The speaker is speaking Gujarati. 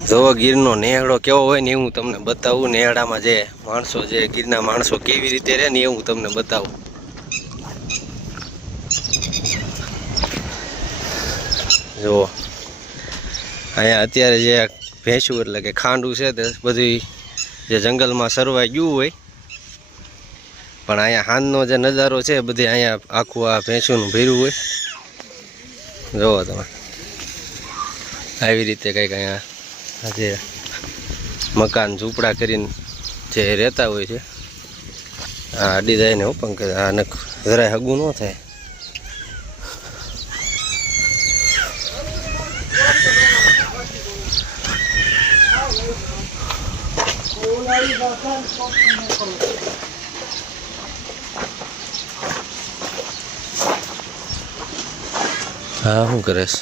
જો ગીરનો નેહડો કેવો હોય ને એ હું તમને બતાવું. નેહડામાં જે માણસો, જે ગીરના માણસો કેવી રીતે રહે ને એ હું તમને બતાવું. જુઓ અહીંયા અત્યારે જે ભેંસું એટલે કે ખાંડું છે તે બધી જે જંગલમાં સરવાઈ ગયું હોય, પણ અહીંયા હાંજનો જે નજારો છે બધી અહીંયા આખું આ ભેંસુનું ભર્યું હોય. જુઓ તમે આવી રીતે કંઈક અહીંયા જે મકાન ઝૂંપડા કરીને જે રહેતા હોય છે. આ અડી જાય ને હું પણ કે આને જરાય હગું ન થાય. હા શું કરે છે?